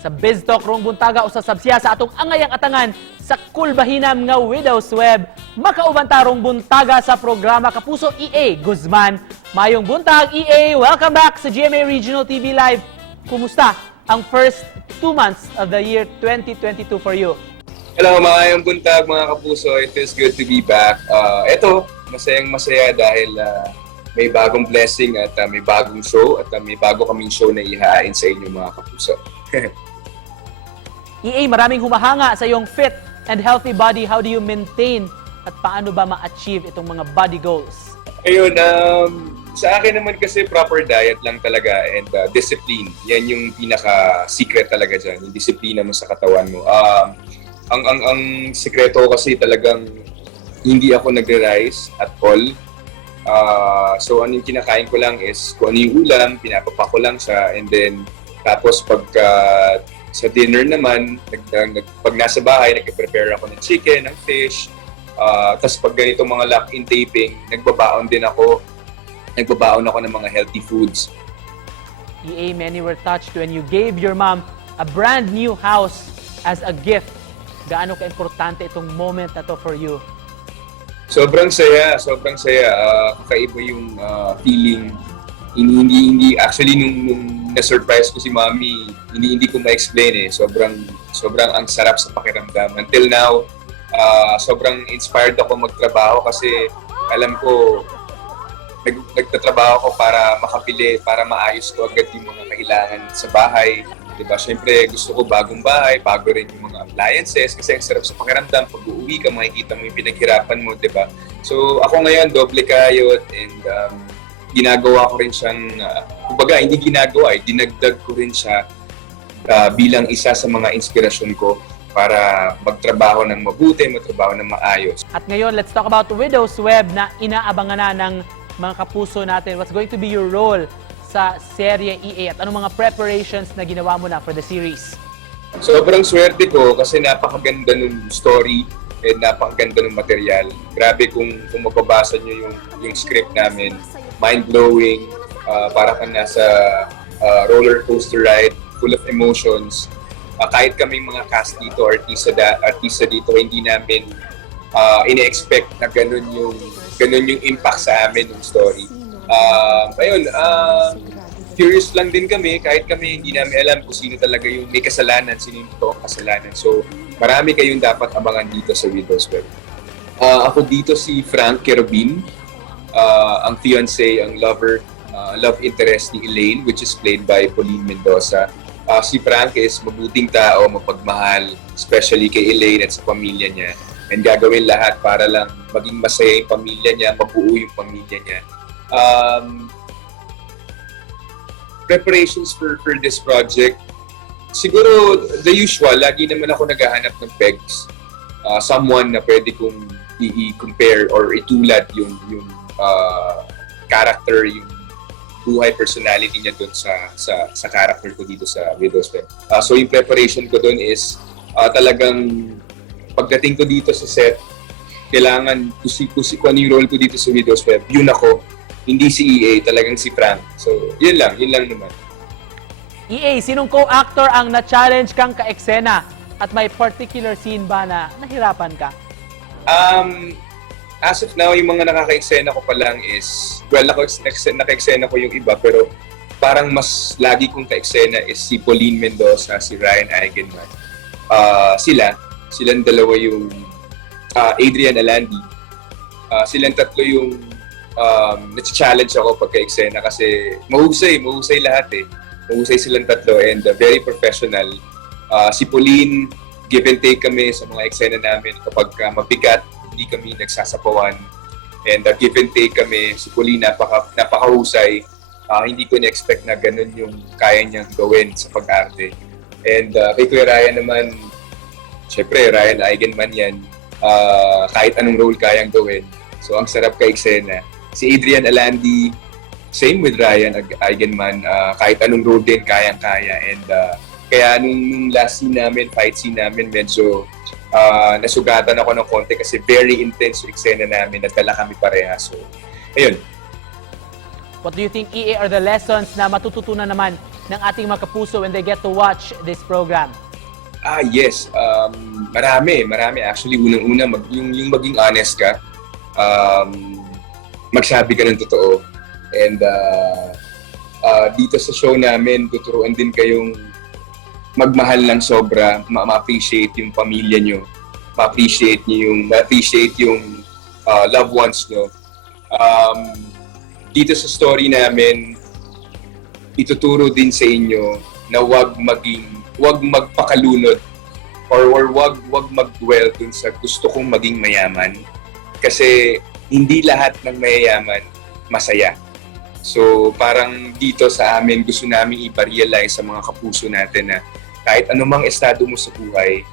sa BizTalk rong buntaga usa sabsiya sa atong angayang atangan sa kulbahinam nga Widow's Web. Makauban tarong buntaga sa programa Kapuso EA Guzman. Mayong buntag EA, welcome back sa GMA Regional TV Live. Kumusta ang first 2 months of the year 2022 for you? Hello, maayong buntag mga kapuso. It feels good to be back. Ito, masayang masaya dahil may bagong blessing at may bagong show at may bago kaming show na ihahain sa inyo mga kapuso. EA, maraming humahanga sa iyong fit and healthy body. How do you maintain at paano ba ma-achieve itong mga body goals? Ayun, sa akin naman kasi proper diet lang talaga and discipline. Yan yung pinaka-secret talaga dyan, yung disiplina mo sa katawan mo. Ang sikreto kasi talagang hindi ako nagre-rice at all. So ano yung kinakain ko lang is kung ano yung ulam, pinapapa ko lang siya, and then tapos pagka sa dinner naman, pag nasa bahay, nag-prepare ako ng chicken, ng fish. Tapos pag ganito mga lock-in taping, nagbabaon ako ng mga healthy foods. EA, many were touched when you gave your mom a brand new house as a gift. Gaano ka-importante itong moment na to for you? Sobrang saya. Kakaiba yung feeling. Hindi actually nung na-surprise ko si Mommy, hindi ko ma-explain eh. Sobrang ang sarap sa pakiramdam. Until now, sobrang inspired ako magtrabaho kasi alam ko nagtatrabaho ko para makapili, para maayos ko agad yung mga kailangan sa bahay. Diba? Siyempre, gusto ko bagong bahay, bago rin yung mga appliances kasi ang sarap sa pakiramdam. Pag uuwi ka, makikita mo yung pinaghirapan mo, diba? So, ako ngayon, doble kayod and ginagawa ko rin siyang, kumbaga, hindi ginagawa, dinagdag ko rin siya bilang isa sa mga inspirasyon ko para magtrabaho ng mabuti, magtrabaho ng maayos. At ngayon, let's talk about Widow's Web na inaabangan na ng mga kapuso natin. What's going to be your role sa serye EA at anong mga preparations na ginawa mo na for the series? Sobrang swerte ko kasi napakaganda ng story and napakaganda ng material. Grabe kung mababasa nyo yung script namin. Mind-blowing, para kang nasa roller coaster ride, full of emotions. Kahit kaming mga cast dito, artista dito, hindi namin ine-expect na ganun yung impact sa amin ng story. Curious lang din kami, kahit kami hindi namin alam kung sino talaga yung may kasalanan, sino yung totoong kasalanan. So, marami kayong dapat abangan dito sa Widow's Web. Ako dito si Frank Kerubin, ang fiancé, ang lover, love interest ni Elaine, which is played by Pauline Mendoza. Si Frank is mabuting tao, mapagmahal, especially kay Elaine at sa pamilya niya. And gagawin lahat para lang maging masaya yung pamilya niya, mabuo yung pamilya niya. Preparations for this project, siguro the usual, lagi naman ako naghahanap ng pegs. Someone na pwede kong i-compare or itulad yung character, yung buhay personality niya doon sa character ko dito sa Widow's Web. So yung preparation ko doon is talagang pagdating ko dito sa set, kailangan kung ano yung role ko dito sa Widow's Web, yun ako. Hindi si EA, talagang si Frank. So, yun lang naman. EA, sinong co-actor ang na-challenge kang ka-eksena? At may particular scene ba na nahirapan ka? As of now, yung mga nakaka-eksena ko pa lang is, well, naka-eksena ko yung iba, pero parang mas lagi kong ka-eksena is si Pauline Mendoza, si Ryan Eigenman. Silang dalawa yung Adrian Alandi. Silang tatlo yung na-challenge ako pagka-eksena kasi mahusay lahat eh. Mahusay silang tatlo and very professional. Si Pauline, give and take kami sa mga eksena namin kapag mabigat, hindi kami nagsasapawan. And give and take kami. Si Pauline, napakahusay. Hindi ko na-expect na ganun yung kaya niyang gawin sa pag-arte. And kay Kuya Ryan naman, syempre, Ryan Eigenman yan. Kahit anong role kayang gawin. So, ang sarap ka-eksena. Si Adrian Alandi, same with Ryan Eigenman, kahit anong role din kayang-kaya. And kaya nung last scene namin, fight scene namin, medyo nasugatan ako ng konti kasi very intense yung eksena namin at dala kami pareha. So, ayun. What do you think, EA, are the lessons na matututunan naman ng ating mga kapuso when they get to watch this program? Yes. Marami. Actually, unang-una, yung maging honest ka, magsabi ka ng totoo. And dito sa show namin, tuturuan din kayong magmahal ng sobra, ma-appreciate yung pamilya nyo, ma-appreciate yung loved ones nyo. Dito sa story namin, ituturo din sa inyo na wag magpakalunod or wag mag-dwell dun sa gusto kong maging mayaman. Kasi hindi lahat ng mayayaman masaya. So parang dito sa amin, gusto namin ipa-realize sa mga kapuso natin na kahit anumang estado mo sa buhay,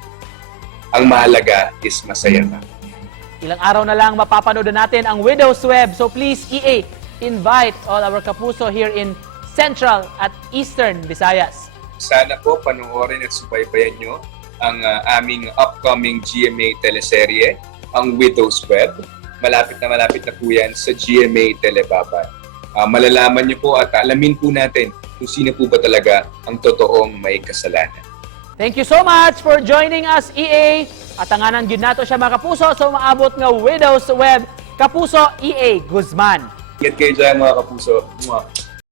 ang mahalaga is masaya ka. Ilang araw na lang mapapanood natin ang Widow's Web. So please, EA, invite all our kapuso here in Central at Eastern Visayas. Sana po panoorin at subaybayan nyo ang aming upcoming GMA teleserye, ang Widow's Web. Malapit na po yan sa GMA Telebaba. Malalaman nyo po at alamin po natin kung sino po ba talaga ang totoong may kasalanan. Thank you so much for joining us, EA. At tanganan gyud nato siya mga kapuso sa maabot nga Widow's Web. Kapuso, EA Guzman. Ingat kayo dyan mga kapuso. Mwah.